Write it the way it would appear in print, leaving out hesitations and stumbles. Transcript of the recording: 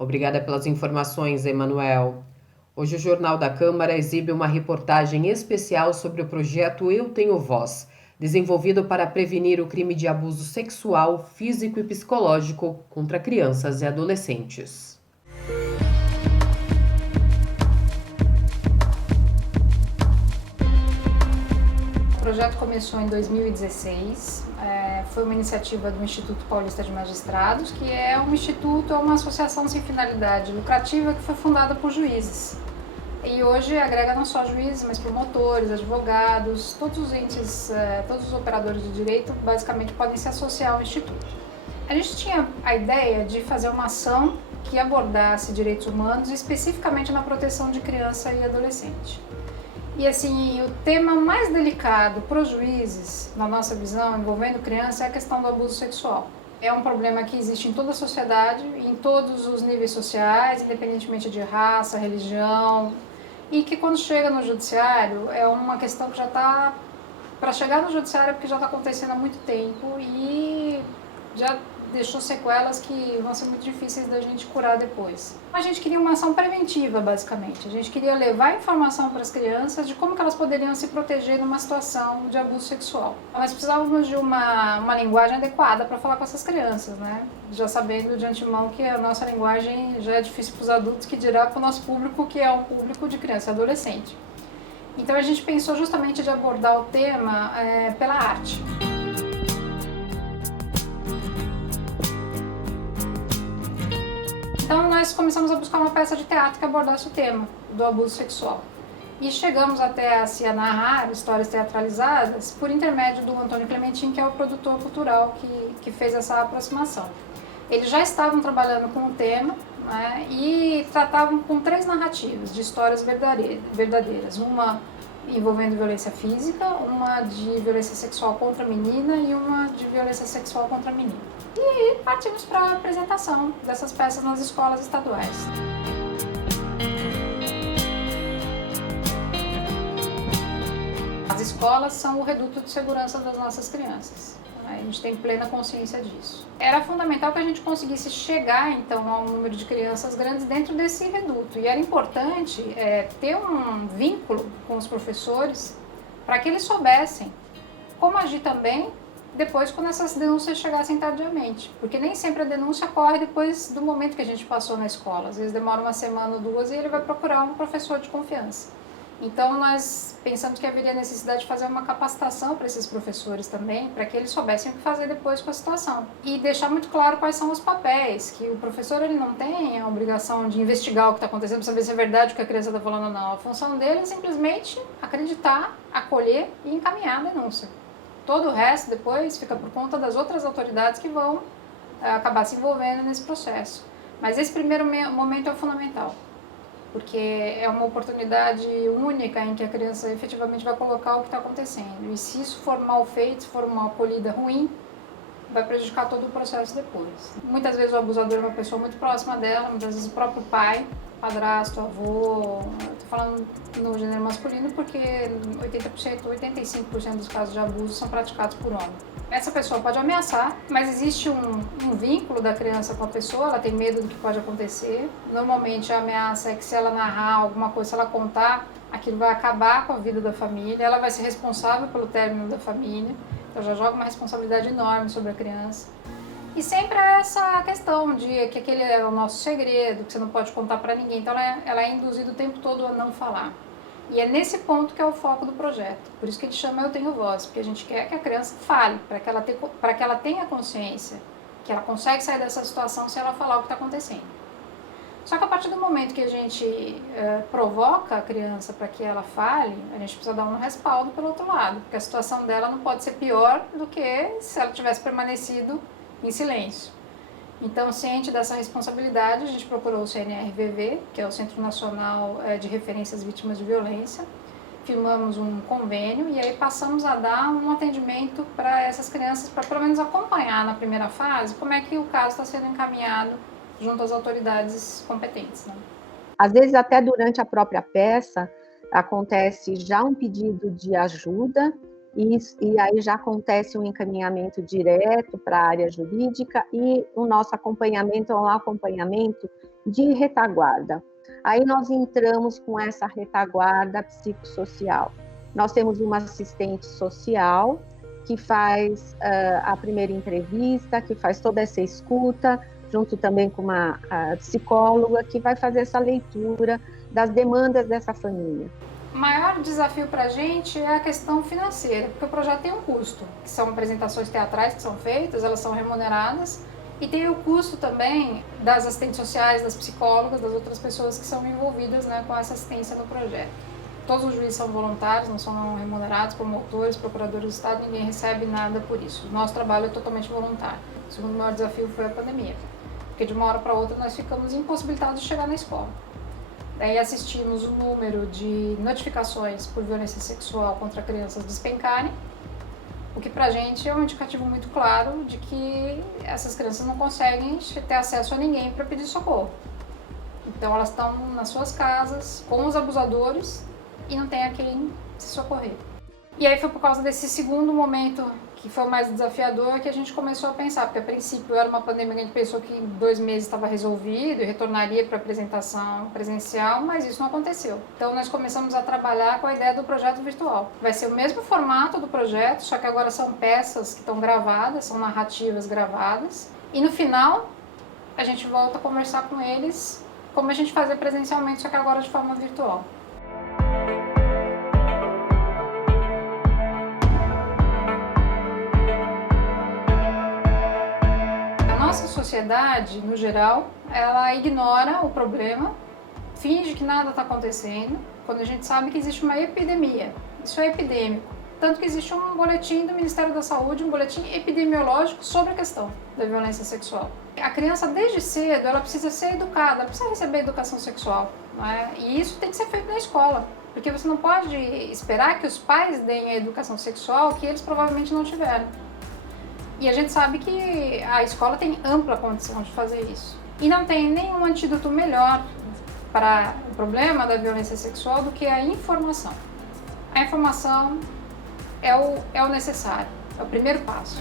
Obrigada pelas informações, Emanuel. Hoje o Jornal da Câmara exibe uma reportagem especial sobre o projeto Eu Tenho Voz, desenvolvido para prevenir o crime de abuso sexual, físico e psicológico contra crianças e adolescentes. O projeto começou em 2016, foi uma iniciativa do Instituto Paulista de Magistrados, que é um instituto, é uma associação sem finalidade lucrativa que foi fundada por juízes. E hoje agrega não só juízes, mas promotores, advogados, todos os entes, todos os operadores de direito basicamente podem se associar ao instituto. A gente tinha a ideia de fazer uma ação que abordasse direitos humanos, especificamente na proteção de criança e adolescente. E assim, o tema mais delicado para os juízes, na nossa visão, envolvendo criança, é a questão do abuso sexual. É um problema que existe em toda a sociedade, em todos os níveis sociais, independentemente de raça, religião, e que quando chega no judiciário é uma questão que já está, para chegar no judiciário, porque já está acontecendo há muito tempo e já deixou sequelas que vão ser muito difíceis da gente curar depois. A gente queria uma ação preventiva, basicamente. A gente queria levar informação para as crianças de como que elas poderiam se proteger numa situação de abuso sexual. Nós precisávamos de uma linguagem adequada para falar com essas crianças, né? Já sabendo de antemão que a nossa linguagem já é difícil para os adultos, que dirá para o nosso público, que é um público de criança e adolescente. Então a gente pensou justamente de abordar o tema pela arte. Então nós começamos a buscar uma peça de teatro que abordasse o tema do abuso sexual. E chegamos até a se narrar histórias teatralizadas por intermédio do Antônio Clementin, que é o produtor cultural que fez essa aproximação. Eles já estavam trabalhando com o tema, né, e tratavam com 3 narrativas de histórias verdadeiras. Uma envolvendo violência física, uma de violência sexual contra a menina e uma de violência sexual contra a menina. E aí partimos para a apresentação dessas peças nas escolas estaduais. As escolas são o reduto de segurança das nossas crianças. A gente tem plena consciência disso. Era fundamental que a gente conseguisse chegar, então, a um número de crianças grandes dentro desse reduto. E era importante ter um vínculo com os professores para que eles soubessem como agir também depois quando essas denúncias chegassem tardiamente. Porque nem sempre a denúncia ocorre depois do momento que a gente passou na escola. Às vezes demora uma semana ou 2 e ele vai procurar um professor de confiança. Então, nós pensamos que haveria necessidade de fazer uma capacitação para esses professores também, para que eles soubessem o que fazer depois com a situação. E deixar muito claro quais são os papéis, que o professor ele não tem a obrigação de investigar o que está acontecendo, para saber se é verdade o que a criança está falando ou não. A função dele é simplesmente acreditar, acolher e encaminhar a denúncia. Todo o resto depois fica por conta das outras autoridades que vão acabar se envolvendo nesse processo. Mas esse primeiro momento é fundamental, porque é uma oportunidade única em que a criança efetivamente vai colocar o que está acontecendo. E se isso for mal feito, se for uma acolhida ruim, vai prejudicar todo o processo depois. Muitas vezes o abusador é uma pessoa muito próxima dela, muitas vezes o próprio pai, padrasto, avô. Estou falando no gênero masculino porque 80%, 85% dos casos de abuso são praticados por homem. Essa pessoa pode ameaçar, mas existe um vínculo da criança com a pessoa, ela tem medo do que pode acontecer. Normalmente a ameaça é que se ela narrar alguma coisa, se ela contar, aquilo vai acabar com a vida da família, ela vai ser responsável pelo término da família, então já joga uma responsabilidade enorme sobre a criança. E sempre é essa questão de que aquele é o nosso segredo, que você não pode contar para ninguém, então ela é induzida o tempo todo a não falar. E é nesse ponto que é o foco do projeto. Por isso que ele chama Eu Tenho Voz, porque a gente quer que a criança fale, para que ela tenha consciência que ela consegue sair dessa situação se ela falar o que está acontecendo. Só que a partir do momento que a gente provoca a criança para que ela fale, a gente precisa dar um respaldo pelo outro lado, porque a situação dela não pode ser pior do que se ela tivesse permanecido em silêncio. Então, ciente dessa responsabilidade, a gente procurou o CNRVV, que é o Centro Nacional de Referência às Vítimas de Violência, firmamos um convênio e aí passamos a dar um atendimento para essas crianças, para pelo menos acompanhar na primeira fase como é que o caso está sendo encaminhado junto às autoridades competentes, né? Às vezes, até durante a própria peça, acontece já um pedido de ajuda e aí já acontece um encaminhamento direto para a área jurídica, e o nosso acompanhamento é um acompanhamento de retaguarda. Aí nós entramos com essa retaguarda psicossocial. Nós temos uma assistente social que faz a primeira entrevista, que faz toda essa escuta, junto também com uma psicóloga, que vai fazer essa leitura das demandas dessa família. O maior desafio para a gente é a questão financeira, porque o projeto tem um custo, que são apresentações teatrais que são feitas, elas são remuneradas, e tem o custo também das assistentes sociais, das psicólogas, das outras pessoas que são envolvidas, né, com essa assistência no projeto. Todos os juízes são voluntários, não são remunerados, promotores, procuradores do Estado, ninguém recebe nada por isso. O nosso trabalho é totalmente voluntário. O segundo maior desafio foi a pandemia, porque de uma hora para outra nós ficamos impossibilitados de chegar na escola. Daí assistimos o número de notificações por violência sexual contra crianças despencarem, o que pra gente é um indicativo muito claro de que essas crianças não conseguem ter acesso a ninguém para pedir socorro. Então elas estão nas suas casas com os abusadores e não tem a quem se socorrer. E aí foi por causa desse segundo momento, que foi o mais desafiador, que a gente começou a pensar, porque a princípio era uma pandemia que a gente pensou que em 2 meses estava resolvido e retornaria para a apresentação presencial, mas isso não aconteceu. Então nós começamos a trabalhar com a ideia do projeto virtual. Vai ser o mesmo formato do projeto, só que agora são peças que estão gravadas, são narrativas gravadas, e no final a gente volta a conversar com eles como a gente fazia presencialmente, só que agora de forma virtual. Nossa sociedade, no geral, ela ignora o problema, finge que nada está acontecendo, quando a gente sabe que existe uma epidemia. Isso é epidêmico. Tanto que existe um boletim do Ministério da Saúde, um boletim epidemiológico sobre a questão da violência sexual. A criança, desde cedo, ela precisa ser educada, ela precisa receber educação sexual, não é? E isso tem que ser feito na escola, porque você não pode esperar que os pais deem a educação sexual que eles provavelmente não tiveram. E a gente sabe que a escola tem ampla condição de fazer isso. E não tem nenhum antídoto melhor para o problema da violência sexual do que a informação. A informação é o necessário, é o primeiro passo.